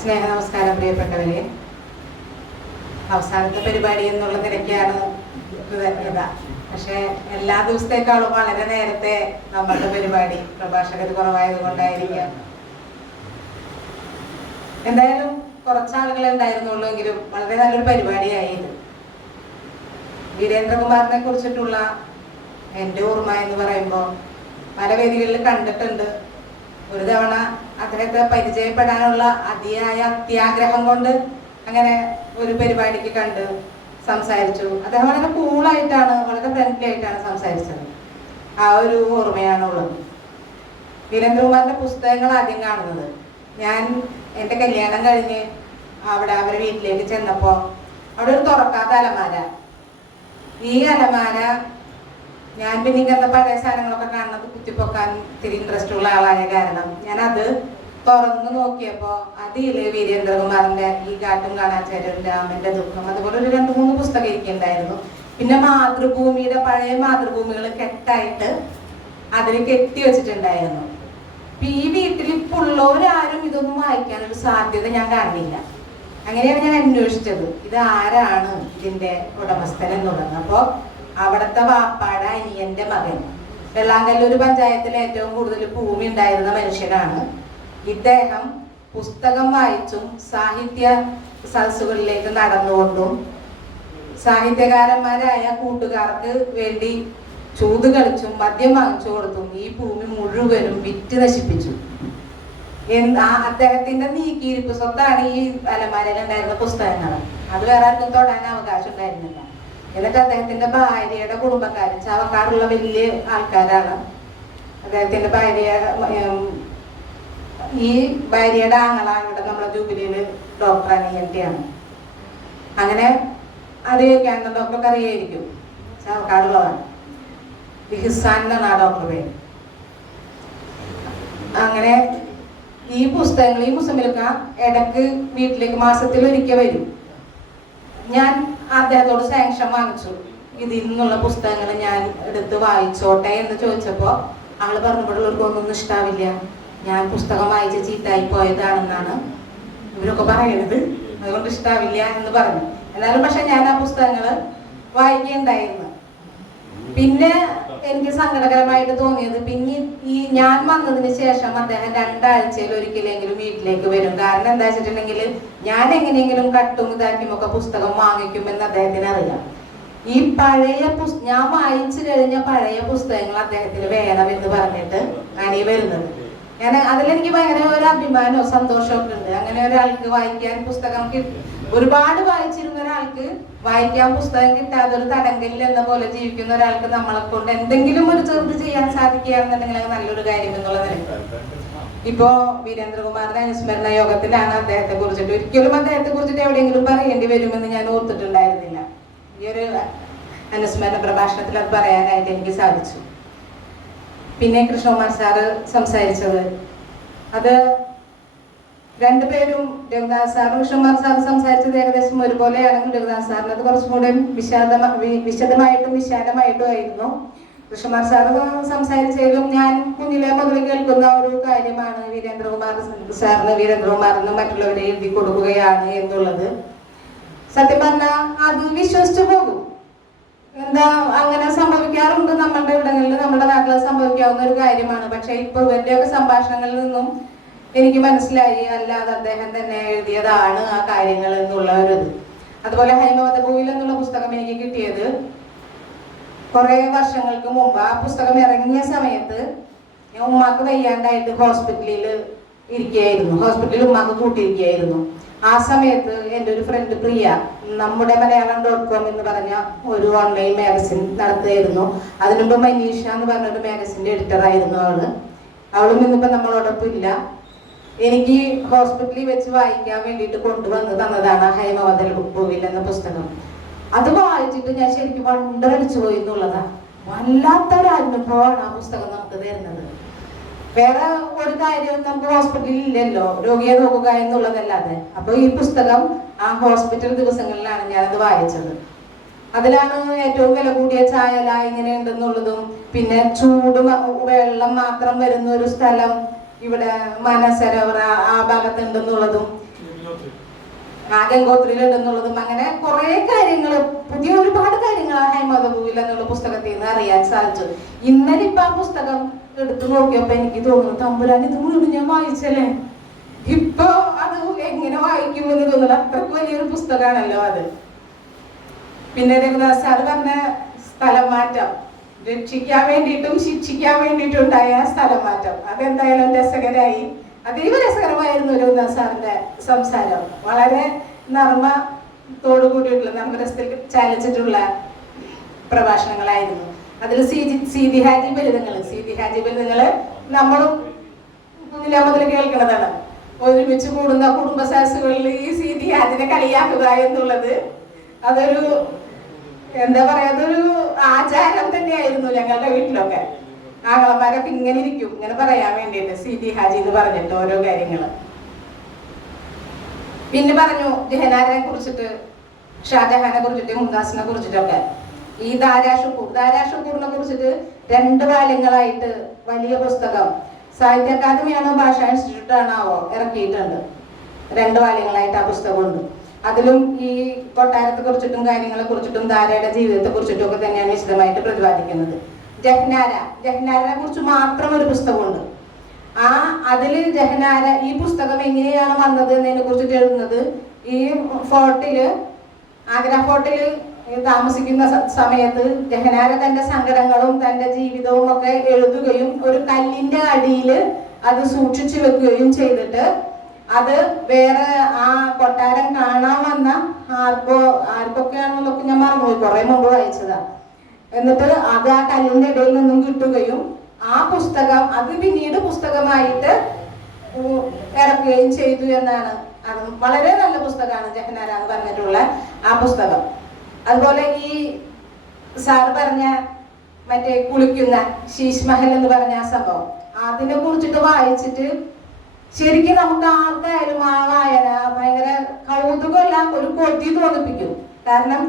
സ്നേഹ നമസ്കാരം പ്രിയപ്പെട്ടവരെ. അവസാനത്തെ പരിപാടി എന്നുള്ള നിലയ്ക്കാണ് കൃതജ്ഞത. പക്ഷെ എല്ലാ ദിവസത്തേക്കാളും വളരെ നേരത്തെ നമ്മളുടെ പരിപാടി പ്രഭാഷകർ കുറവായത് കൊണ്ടായിരിക്കാം. എന്തായാലും കുറച്ചാളുകളെ ഉണ്ടായിരുന്നുള്ളൂ എങ്കിലും വളരെ നല്ലൊരു പരിപാടിയായിരുന്നു. വീരേന്ദ്രകുമാറിനെ കുറിച്ചിട്ടുള്ള എൻ്റെ ഓർമ്മ എന്ന് പറയുമ്പോൾ പല വേദികളിൽ കണ്ടിട്ടുണ്ട്. ഒരു തവണ അദ്ദേഹത്തെ പരിചയപ്പെടാനുള്ള അതിയായ അത്യാഗ്രഹം കൊണ്ട് അങ്ങനെ ഒരു പരിപാടിക്ക് കണ്ട് സംസാരിച്ചു. അദ്ദേഹം വളരെ കൂളായിട്ടാണ്, വളരെ ഫ്രണ്ട്ലി ആയിട്ടാണ് സംസാരിച്ചത്. ആ ഒരു ഓർമ്മയാണുള്ളത്. വീരേന്ദ്രകുമാറിന്റെ പുസ്തകങ്ങൾ ആദ്യം കാണുന്നത് ഞാൻ എൻ്റെ കല്യാണം കഴിഞ്ഞ് അവിടെ അവരുടെ വീട്ടിലേക്ക് ചെന്നപ്പോൾ അവിടെ ഒരു തുറക്കാത്ത അലമാര. ഈ അലമാര ഞാൻ പിന്നെ ഇങ്ങനത്തെ പഴയ സാധനങ്ങളൊക്കെ കാണുന്നത് കുത്തിപ്പൊക്കാൻ ഇത്തിരി ഇൻട്രസ്റ്റ് ഉള്ള ആളായ കാരണം ഞാനത് തുറന്നു നോക്കിയപ്പോൾ അതില് വീരേന്ദ്രകുമാറിന്റെ ഈ കാട്ടും കാണാച്ചേരും, രാമന്റെ ദുഃഖം, അതുപോലെ ഒരു 2-3 പുസ്തകം ഇരിക്കുന്നുണ്ടായിരുന്നു. പിന്നെ മാതൃഭൂമിയുടെ പഴയ മാതൃഭൂമികൾ കെട്ടായിട്ട് അതിൽ കെട്ടി വെച്ചിട്ടുണ്ടായിരുന്നു. ഈ വീട്ടിൽ ഇപ്പോൾ ഉള്ളവരാരും ഇതൊന്നും വായിക്കാനൊരു സാധ്യത ഞാൻ കാണുന്നില്ല. അങ്ങനെയാണ് ഞാൻ അന്വേഷിച്ചത്, ഇത് ആരാണ് ഇതിന്റെ ഉടമസ്ഥൻ എന്നുള്ളത്. അപ്പോൾ അവിടുത്തെ വാപ്പാട അനിയന്റെ മകൻ, വെള്ളാങ്കല്ലൂർ പഞ്ചായത്തിൽ ഏറ്റവും കൂടുതൽ ഭൂമി ഉണ്ടായിരുന്ന മനുഷ്യനാണ് ഇദ്ദേഹം. പുസ്തകം വായിച്ചും സാഹിത്യ സദസ്സുകളിലേക്ക് നടന്നുകൊണ്ടും സാഹിത്യകാരന്മാരായ കൂട്ടുകാർക്ക് വേണ്ടി ചൂത് കളിച്ചും മദ്യം വാങ്ങിച്ചു കൊടുത്തും ഈ ഭൂമി മുഴുവനും വിറ്റ് നശിപ്പിച്ചു. അദ്ദേഹത്തിന്റെ നീക്കിയിരിപ്പ് സ്വത്താണ് ഈ അലമാരയിൽ ഉണ്ടായിരുന്ന പുസ്തകങ്ങൾ. അത് വേറെ ആർക്കും തൊടാൻ അവകാശം ഉണ്ടായിരുന്നില്ല. എന്നിട്ട് അദ്ദേഹത്തിന്റെ ഭാര്യയുടെ കുടുംബക്കാർ ചാവക്കാടുള്ള വലിയ ആൾക്കാരാണ്. അദ്ദേഹത്തിന്റെ ഈ ഭാര്യയുടെ ആങ്ങള ഇവിടെ നമ്മളെ ജൂബിലിയില് ഡോക്ടർ അനിയന്റെയാണ്. അങ്ങനെ അറിയിക്കാൻ ഡോക്ടർക്ക് അറിയായിരിക്കും, ചാവക്കാടുള്ളതാണ്. വിഹിസാൻ എന്നാണ് ആ ഡോക്ടർ പേര്. അങ്ങനെ ഈ പുസ്തകങ്ങൾ ഈ മുസമിലൊക്കെ ഇടക്ക് വീട്ടിലേക്ക് മാസത്തിൽ ഒരിക്കൽ വരും. ഞാൻ അദ്ദേഹത്തോട് സാങ്ഷൻ വാങ്ങിച്ചു, ഇതിൽ നിന്നുള്ള പുസ്തകങ്ങൾ ഞാൻ എടുത്ത് വായിച്ചോട്ടെ എന്ന് ചോദിച്ചപ്പോൾ ആള് പറഞ്ഞപ്പോഴുള്ളവർക്ക് ഒന്നും ഇഷ്ടാവില്ല, ഞാൻ പുസ്തകം വായിച്ച് ചീത്തായി പോയതാണെന്നാണ് ഇവരൊക്കെ പറയുന്നത്, അതുകൊണ്ട് ഇഷ്ടാവില്ല എന്ന് പറഞ്ഞു. എന്നാലും പക്ഷെ ഞാൻ ആ പുസ്തകങ്ങൾ വായിക്കുകയുണ്ടായിരുന്നു. പിന്നെ എനിക്ക് സങ്കടകരമായിട്ട് തോന്നിയത്, പിന്നെ ഈ ഞാൻ വന്നതിന് ശേഷം അദ്ദേഹം 2 ആഴ്ചയിൽ ഒരിക്കലെങ്കിലും വീട്ടിലേക്ക് വരും. കാരണം എന്താ വെച്ചിട്ടുണ്ടെങ്കിൽ ഞാൻ എങ്ങനെയെങ്കിലും കട്ടും ഇതാക്കിയും ഒക്കെ പുസ്തകം വാങ്ങിക്കുമെന്ന് അദ്ദേഹത്തിന് അറിയാം. ഈ പഴയ ഞാൻ വായിച്ചു കഴിഞ്ഞ പഴയ പുസ്തകങ്ങൾ അദ്ദേഹത്തിന് വേണമെന്ന് പറഞ്ഞിട്ട് ആണ് ഈ വരുന്നത്. ഞാൻ അതിലെനിക്ക് ഭയങ്കര ഒരു അഭിമാനവും സന്തോഷമൊക്കെ ഉണ്ട്. അങ്ങനെ ഒരാൾക്ക് വായിക്കാൻ പുസ്തകം ഒരുപാട് വായിച്ചിരുന്ന ഒരാൾക്ക് വായിക്കാൻ പുസ്തകം കിട്ടാതെ ഒരു തടങ്കലിൽ എന്ന പോലെ ജീവിക്കുന്ന ഒരാൾക്ക് നമ്മളെ കൊണ്ട് എന്തെങ്കിലും ഒരു ചെറുത് ചെയ്യാൻ സാധിക്കുകയാണെന്നുണ്ടെങ്കിൽ അത് നല്ലൊരു കാര്യം എന്നുള്ള നിലയ്ക്ക് ഇപ്പോ വീരേന്ദ്രകുമാറിന്റെ അനുസ്മരണ യോഗത്തിലാണ് അദ്ദേഹത്തെ കുറിച്ചിട്ട്, ഒരിക്കലും അദ്ദേഹത്തെ കുറിച്ചിട്ട് എവിടെയെങ്കിലും പറയേണ്ടി വരുമെന്ന് ഞാൻ ഓർത്തിട്ടുണ്ടായിരുന്നില്ല. ഈ ഒരു അനുസ്മരണ പ്രഭാഷണത്തിൽ അത് പറയാനായിട്ട് എനിക്ക് സാധിച്ചു. പിന്നെ കൃഷ്ണകുമാർ സാറ് സംസാരിച്ചത്, അത് രണ്ടുപേരും രഘുനാഥ് സാറും കൃഷ്ണകുമാർ സാറ് സംസാരിച്ചത് ഏകദേശം ഒരുപോലെയാണെങ്കിൽ രഘുനാഥ് സാറിന് അത് കുറച്ചും കൂടെ വിശദമായിട്ടും വിശാലമായിട്ടും ആയിരുന്നു. കൃഷ്ണകുമാർ സാറ് സംസാരിച്ചതിലും ഞാൻ കുഞ്ഞിലെ മുതൽ കേൾക്കുന്ന ഒരു കാര്യമാണ് വീരേന്ദ്രകുമാർ സാറിന് വീരേന്ദ്രകുമാറിന് മറ്റുള്ളവരെ എഴുതി കൊടുക്കുകയാണ് എന്നുള്ളത്. സത്യം പറഞ്ഞാൽ അത് വിശ്വസിച്ചു പോകും. എന്താ അങ്ങനെ സംഭവിക്കാറുണ്ട് നമ്മളുടെ ഇവിടങ്ങളിൽ, നമ്മുടെ നാട്ടിൽ സംഭവിക്കാവുന്ന ഒരു കാര്യമാണ്. പക്ഷെ ഇപ്പൊ ഇവരുടെയൊക്കെ സംഭാഷണങ്ങളിൽ നിന്നും എനിക്ക് മനസ്സിലായി, അല്ലാതെ അദ്ദേഹം തന്നെ എഴുതിയതാണ് ആ കാര്യങ്ങൾ എന്നുള്ള ഒരു ഇത്. അതുപോലെ ഹൈമവതഭൂവിൽ എന്നുള്ള പുസ്തകം എനിക്ക് കിട്ടിയത് കുറെ വർഷങ്ങൾക്ക് മുമ്പ്. ആ പുസ്തകം ഇറങ്ങിയ സമയത്ത് ഉമ്മാക്ക് വയ്യാണ്ടായിട്ട് ഹോസ്പിറ്റലിൽ ഇരിക്കുകയായിരുന്നു. ഹോസ്പിറ്റലിൽ ഉമ്മാക്ക് കൂട്ടിയിരിക്കുകയായിരുന്നു. ആ സമയത്ത് എൻ്റെ ഒരു ഫ്രണ്ട് പ്രിയ നമ്മുടെ മലയാളം.com എന്ന് പറഞ്ഞ ഒരു ഓൺലൈൻ മാഗസിൻ നടത്തുകയായിരുന്നു. അതിനുമ്പ് മനീഷ എന്ന് പറഞ്ഞൊരു മാഗസിൻ്റെ എഡിറ്ററായിരുന്നു അവളും ഇന്നിപ്പോൾ നമ്മളോടൊപ്പം ഇല്ല. എനിക്ക് ഹോസ്പിറ്റലിൽ വെച്ച് വായിക്കാൻ വേണ്ടിയിട്ട് കൊണ്ടുവന്ന് തന്നതാണ് ഹൈമവതഭൂവിൽ എന്ന പുസ്തകം. അത് വായിച്ചിട്ട് ഞാൻ ശരിക്കും വണ്ടടിച്ചു പോയി എന്നുള്ളതാണ്. വല്ലാത്തൊരു അനുഭവമാണ് ആ പുസ്തകം നമുക്ക് തരുന്നത്. വേറെ ഒരു കാര്യവും നമുക്ക് ഹോസ്പിറ്റലിൽ ഇല്ലല്ലോ, രോഗിയെ നോക്കുക എന്നുള്ളതല്ലാതെ. അപ്പൊ ഈ പുസ്തകം ആ ഹോസ്പിറ്റൽ ദിവസങ്ങളിലാണ് ഞാനത് വായിച്ചത്. അതിലാണ് ഏറ്റവും വില കൂടിയ ചായല ഇങ്ങനെ ഉണ്ടെന്നുള്ളതും, പിന്നെ ചൂട് വെള്ളം മാത്രം വരുന്ന ഒരു സ്ഥലം ഇവിടെ മാനസരോവർ ആ ഭാഗത്തുണ്ടെന്നുള്ളതും, ആ ഗംഗോത്രിയിലുണ്ടെന്നുള്ളതും അങ്ങനെ കുറെ കാര്യങ്ങൾ, പുതിയ ഒരുപാട് കാര്യങ്ങൾ ഹൈമവതഭൂവിൽ എന്നുള്ള പുസ്തകത്തിൽ നിന്ന് അറിയാൻ സാധിച്ചു. ഇന്നലെ ഇപ്പൊ ആ പുസ്തകം എടുത്തു നോക്കിയപ്പോ എനിക്ക് തോന്നുന്നു, തമ്പുരാൻ ഇത് മുഴുവൻ ഞാൻ വായിച്ചല്ലേ, ഇപ്പൊ അത് എങ്ങനെ വായിക്കുമെന്ന് തോന്നുന്നു. അത്രക്ക് വലിയൊരു പുസ്തകമാണല്ലോ അത്. പിന്നെ രഘുനാഥ് സാർ പറഞ്ഞ സ്ഥലം മാറ്റം, രക്ഷിക്കാൻ വേണ്ടിയിട്ടും ശിക്ഷിക്കാൻ വേണ്ടിയിട്ടും ഉണ്ടായ സ്ഥലം മാറ്റം, അതെന്തായാലും രസകരമായി. അതീവ രസകരമായിരുന്നു രഘുനാഥ് സാറിന്റെ സംസാരം. വളരെ നർമ്മത്തോടു കൂടിയിട്ടുള്ള നർമ്മരസത്തിൽ ചാലിച്ചിട്ടുള്ള പ്രഭാഷണങ്ങളായിരുന്നു. അതിൽ സീതി ഹാജി ബലിതങ്ങള് നമ്മളും കുഞ്ഞിലെ മുതൽ കേൾക്കുന്നതാണ്. ഒരുമിച്ച് കൂടുന്ന കുടുംബ സദസ്സുകളിൽ ഈ സീതി ഹാജിനെ കളിയാക്കുക എന്നുള്ളത് അതൊരു എന്താ പറയാ, അതൊരു ആചാരം തന്നെയായിരുന്നു ഞങ്ങളുടെ വീട്ടിലൊക്കെ. ആങ്ങളമാരൊക്കെ ഇങ്ങനെ ഇരിക്കും, ഇങ്ങനെ പറയാൻ വേണ്ടിയിട്ട് സീതി ഹാജി എന്ന് പറഞ്ഞിട്ട് ഓരോ കാര്യങ്ങള്. പിന്നെ പറഞ്ഞു ജഹനാരനെ കുറിച്ചിട്ട്, ഷാജഹാനെ കുറിച്ചിട്ട്, മുംതാസിനെ കുറിച്ചിട്ടൊക്കെ. ഈ ദാരാഷുക്കൂറിനെ കുറിച്ചിട്ട് 2 വാല്യങ്ങളായിട്ട് വലിയ പുസ്തകം സാഹിത്യ അക്കാദമിയാണോ ഭാഷാ ഇൻസ്റ്റിറ്റ്യൂട്ട് ആണോ ഇറക്കിയിട്ടുണ്ട്. 2 വാല്യങ്ങളായിട്ട് ആ പുസ്തകമുണ്ട്. അതിലും ഈ കൊട്ടാരത്തെ കുറിച്ചിട്ടും കാര്യങ്ങളെ കുറിച്ചിട്ടും ദാരയുടെ ജീവിതത്തെ കുറിച്ചിട്ടും ഒക്കെ തന്നെയാണ് വിശദമായിട്ട് പ്രതിപാദിക്കുന്നത്. ജഹ്നാരനെ കുറിച്ച് മാത്രം ഒരു പുസ്തകമുണ്ട്. അതില് ജഹനാര ഈ പുസ്തകം എങ്ങനെയാണ് വന്നത് എന്നതിനെ കുറിച്ചിട്ട് എഴുതുന്നത്, ഈ ആഗ്ര ഫോർട്ടില് താമസിക്കുന്ന സമയത്ത് ജഹനാര തന്റെ സങ്കടങ്ങളും തന്റെ ജീവിതവും ഒക്കെ എഴുതുകയും ഒരു കല്ലിന്റെ അടിയിൽ അത് സൂക്ഷിച്ചു വെക്കുകയും ചെയ്തിട്ട് അത് വേറെ ആ കൊട്ടാരം കാണാൻ വന്ന ആർക്കൊക്കെയാണെന്നൊക്കെ ഞാൻ മറന്നുപോയി, കുറെ മുമ്പ് വായിച്ചതാ. എന്നിട്ട് അത് ആ കല്ലിന്റെ ഇടയിൽ നിന്നും കിട്ടുകയും ആ പുസ്തകം അത് പിന്നീട് പുസ്തകമായിട്ട് ഇറക്കുകയും ചെയ്തു എന്നാണ്. അത് വളരെ നല്ല പുസ്തകമാണ് ജഹനാര എന്ന് പറഞ്ഞിട്ടുള്ള ആ പുസ്തകം. അതുപോലെ ഈ സാറ് പറഞ്ഞ മറ്റേ കുളിക്കുന്ന ശീഷ് മഹൽ എന്ന് പറഞ്ഞ ആ സംഭവം, അതിനെ കുറിച്ചിട്ട് വായിച്ചിട്ട് ശരിക്കും നമുക്ക് ആർക്കായാലും ആ വായന ഭയങ്കര കൗതുകമല്ല, ഒരു കൊതി തോന്നിപ്പിക്കും. കാരണം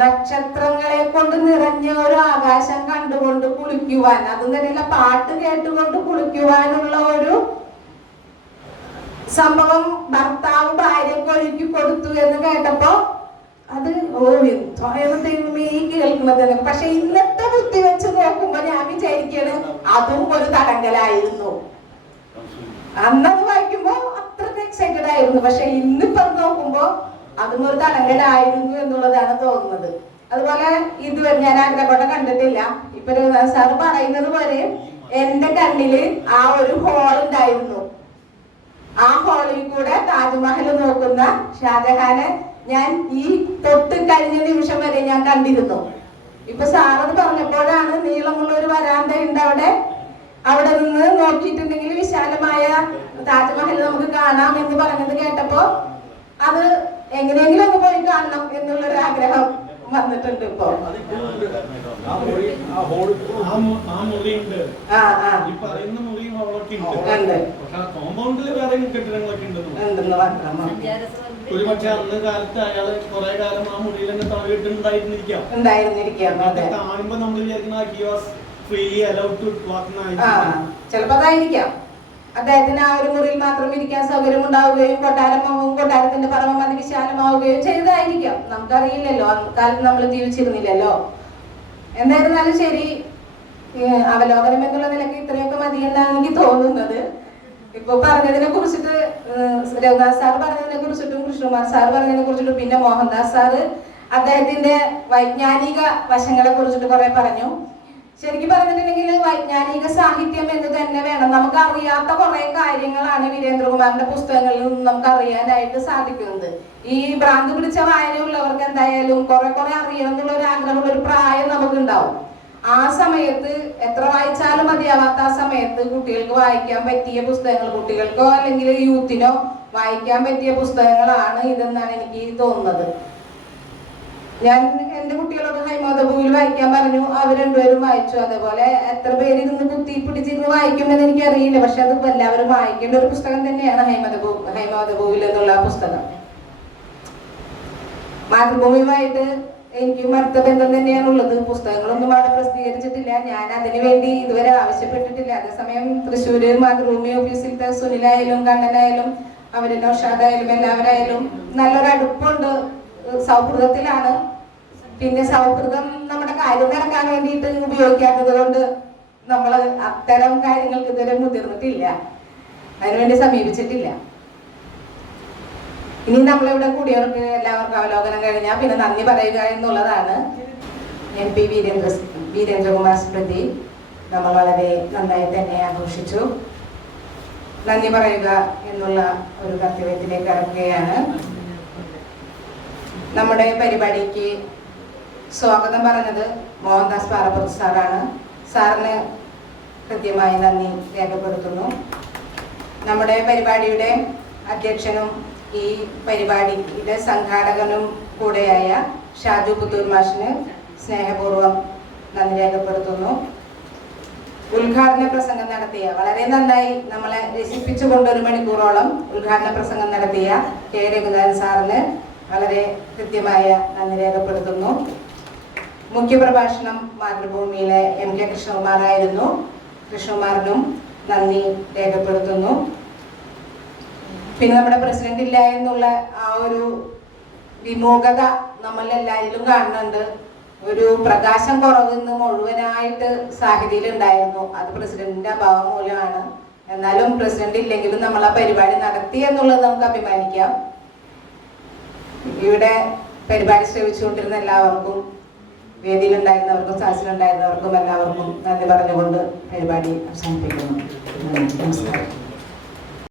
നക്ഷത്രങ്ങളെ കൊണ്ട് നിറഞ്ഞ ഒരു ആകാശം കണ്ടുകൊണ്ട് കുളിക്കുവാൻ, അതും തന്നെയല്ല പാട്ട് കേട്ടുകൊണ്ട് കുളിക്കുവാനുള്ള ഒരു സംഭവം ഭർത്താവ് ഭാര്യയ്ക്ക് ഒരുക്കി കൊടുത്തു എന്ന് കേട്ടപ്പോ അത് ദൈവമേ കേൾക്കുന്നത്. പക്ഷെ ഇന്നത്തെ ബുദ്ധി വെച്ച് നോക്കുമ്പോ ഞാൻ വിചാരിക്കാണ് അതും ഒരു തടങ്കലായിരുന്നു. അന്നത് വായിക്കുമ്പോ അത്രയ്ക്ക് എക്സൈറ്റഡ് ആയിരുന്നു. പക്ഷെ ഇന്നിപ്പം നോക്കുമ്പോ അതും ഒരു തടങ്കലായിരുന്നു എന്നുള്ളതാണ് തോന്നുന്നത്. അതുപോലെ ഇതുവരെ ഞാൻ ആഗ്രഹപ്പെട്ട കണ്ടിട്ടില്ല. ഇപ്പൊ സാറ് പറയുന്നത് പോലെ എന്റെ കണ്ണില് ആ ഒരു ഹോൾ ഉണ്ടായിരുന്നു. ആ ഹോളിൽ കൂടെ താജ്മഹൽ നോക്കുന്ന ഷാജഹാനെ ഞാൻ ഈ തൊട്ട് കഴിഞ്ഞ നിമിഷം വരെ ഞാൻ കണ്ടിരുന്നു. ഇപ്പൊ സാറത് പറഞ്ഞപ്പോഴാണ് നീളമുള്ള ഒരു വരാന്ത ഉണ്ട് അവിടെ നിന്ന് നോക്കിയിട്ടുണ്ടെങ്കിൽ വിശാലമായ താജ്മഹൽ നമുക്ക് കാണാം എന്ന് പറഞ്ഞത് കേട്ടപ്പോ അത് എങ്ങനെയെങ്കിലും ഒന്ന് പോയി കാണണം എന്നുള്ളൊരു ആഗ്രഹം വന്നിട്ടുണ്ട് ഇപ്പൊ. ഒരുപക്ഷെ അന്ന് കാലത്ത് അയാള് കുറെ കാലം ആ മുറിയിൽ തന്നെ തളവിട്ടുണ്ടായിരുന്നിരിക്കാം. കാണുമ്പോ നമ്മൾ വിചാരിക്കുന്ന ചിലപ്പോ അതായിരിക്കാം. അദ്ദേഹത്തിന് ആ ഒരു മുറിയിൽ മാത്രം ഇരിക്കാൻ സൗകര്യം ഉണ്ടാവുകയും കൊട്ടാരത്തിന്റെ പറമ്പ് അതിവിശാലമാവുകയും ചെയ്തതായിരിക്കാം. നമുക്കറിയില്ലല്ലോ, അക്കാലത്ത് നമ്മൾ ജീവിച്ചിരുന്നില്ലല്ലോ. എന്തായിരുന്നാലും ശരി, അവലോകനം എന്നുള്ള നിലയ്ക്ക് ഇത്രയൊക്കെ മതിയെന്നാണ് എനിക്ക് തോന്നുന്നത്. ഇപ്പൊ പറഞ്ഞതിനെ കുറിച്ചിട്ട് രഘുനാഥ് സാർ പറഞ്ഞതിനെ കുറിച്ചിട്ടും കൃഷ്ണകുമാർ സാർ പറഞ്ഞതിനെ കുറിച്ചിട്ടും പിന്നെ മോഹൻദാസ് സാറ് അദ്ദേഹത്തിന്റെ വൈജ്ഞാനിക വശങ്ങളെ കുറിച്ചിട്ട് കുറെ പറഞ്ഞു. ശരിക്കും പറഞ്ഞിട്ടുണ്ടെങ്കിൽ വൈജ്ഞാനിക സാഹിത്യം എന്ന് തന്നെ വേണം. നമുക്ക് അറിയാത്ത കുറെ കാര്യങ്ങളാണ് വീരേന്ദ്രകുമാറിന്റെ പുസ്തകങ്ങളിൽ നിന്ന് നമുക്ക് അറിയാനായിട്ട് സാധിക്കുന്നത്. ഈ ഭ്രാന്ത് പിടിച്ച വായനയുള്ളവർക്ക് എന്തായാലും കുറെ അറിയണം എന്നുള്ള ഒരു ആഗ്രഹമുള്ള ഒരു പ്രായം നമുക്ക് ഉണ്ടാവും. ആ സമയത്ത് എത്ര വായിച്ചാലും മതിയാവാത്ത ആ സമയത്ത് കുട്ടികൾക്ക് വായിക്കാൻ പറ്റിയ പുസ്തകങ്ങൾ, കുട്ടികൾക്കോ അല്ലെങ്കിൽ യൂത്തിനോ വായിക്കാൻ പറ്റിയ പുസ്തകങ്ങളാണ് ഇതെന്നാണ് എനിക്ക് തോന്നുന്നത്. ഞാൻ എന്റെ കുട്ടികളോട് ഹൈമവതഭൂവിൽ വായിക്കാൻ പറഞ്ഞു, അവർ രണ്ടുപേരും വായിച്ചു. അതേപോലെ എത്ര പേര് ഇരുന്ന് കുത്തി പിടിച്ചിരുന്ന് വായിക്കുമെന്ന് എനിക്കറിയില്ല. പക്ഷെ അത് എല്ലാവരും വായിക്കേണ്ട ഒരു പുസ്തകം തന്നെയാണ് ഹൈമവതഭൂവിൽ എന്നുള്ള പുസ്തകം. മാതൃഭൂമിയുമായിട്ട് എനിക്ക് അടുത്ത ബന്ധം തന്നെയാണുള്ളത്. പുസ്തകങ്ങളൊന്നും അവിടെ പ്രസിദ്ധീകരിച്ചിട്ടില്ല. ഞാൻ അതിനു വേണ്ടി ഇതുവരെ ആവശ്യപ്പെട്ടിട്ടില്ല. അതേസമയം തൃശ്ശൂര് മാതൃഭൂമി ഓഫീസിലത്തെ സുനിലായാലും കണ്ണനായാലും അവര് നൗഷാദായാലും എല്ലാവരായാലും നല്ലൊരു അടുപ്പുണ്ട്, സൗഹൃദത്തിലാണ്. പിന്നെ സൗഹൃദം നമ്മുടെ കാര്യം നടക്കാൻ വേണ്ടിയിട്ട് ഉപയോഗിക്കാത്തത് കൊണ്ട് നമ്മൾ അത്തരം കാര്യങ്ങൾക്ക് ഇതുവരെ മുതിർന്നിട്ടില്ല, അതിനുവേണ്ടി സമീപിച്ചിട്ടില്ല. ഇനി നമ്മളിവിടെ കൂടിയവർക്ക് എല്ലാവർക്കും അവലോകനം കഴിഞ്ഞാൽ പിന്നെ നന്ദി പറയുക എന്നുള്ളതാണ്. MP വീരേന്ദ്രകുമാർ സ്മൃതി നമ്മൾ വളരെ നന്നായി തന്നെ ആഘോഷിച്ചു. നന്ദി പറയുക എന്നുള്ള ഒരു കർത്തവ്യത്തിലേക്ക് കടക്കുകയാണ്. നമ്മുടെ പരിപാടിക്ക് സ്വാഗതം പറഞ്ഞത് മോഹൻദാസ് പാറപ്പുറത്ത് സാറാണ്. സാറിന് കൃത്യമായി നന്ദി രേഖപ്പെടുത്തുന്നു. നമ്മുടെ പരിപാടിയുടെ അധ്യക്ഷനും ഈ പരിപാടിയുടെ സംഘാടകനും കൂടെയായ ഷാജു പുത്തൂർ മാഷിന് സ്നേഹപൂർവ്വം നന്ദി രേഖപ്പെടുത്തുന്നു. ഉദ്ഘാടന പ്രസംഗം നടത്തിയ, വളരെ നന്നായി നമ്മളെ രസിപ്പിച്ചുകൊണ്ട് 1 മണിക്കൂറോളം ഉദ്ഘാടന പ്രസംഗം നടത്തിയ K. രഘുനാഥൻ സാറിന് വളരെ കൃത്യമായ നന്ദി രേഖപ്പെടുത്തുന്നു. മുഖ്യപ്രഭാഷണം മാതൃഭൂമിയിലെ MK കൃഷ്ണകുമാറായിരുന്നു. കൃഷ്ണകുമാറിനും നന്ദി രേഖപ്പെടുത്തുന്നു. പിന്നെ നമ്മുടെ പ്രസിഡന്റ് ഇല്ല എന്നുള്ള ആ ഒരു വിമുഖത നമ്മളെല്ലാവരിലും കാണുന്നുണ്ട്. ഒരു പ്രകാശം കുറവ് ഇന്ന് മുഴുവനായിട്ട് സാഹിതിയിൽ ഉണ്ടായിരുന്നു. അത് പ്രസിഡന്റിന്റെ അഭാവം മൂലമാണ്. എന്നാലും പ്രസിഡന്റ് ഇല്ലെങ്കിലും നമ്മൾ ആ പരിപാടി നടത്തി എന്നുള്ളത് നമുക്ക് അഭിമാനിക്കാം. ഇവിടെ പരിപാടി ശ്രമിച്ചുകൊണ്ടിരുന്ന എല്ലാവർക്കും, വേദിയിലുണ്ടായിരുന്നവർക്കും സദസ്സിലുണ്ടായിരുന്നവർക്കും എല്ലാവർക്കും നന്ദി പറഞ്ഞുകൊണ്ട് പരിപാടി അവസാനിപ്പിക്കുന്നു. നമസ്കാരം.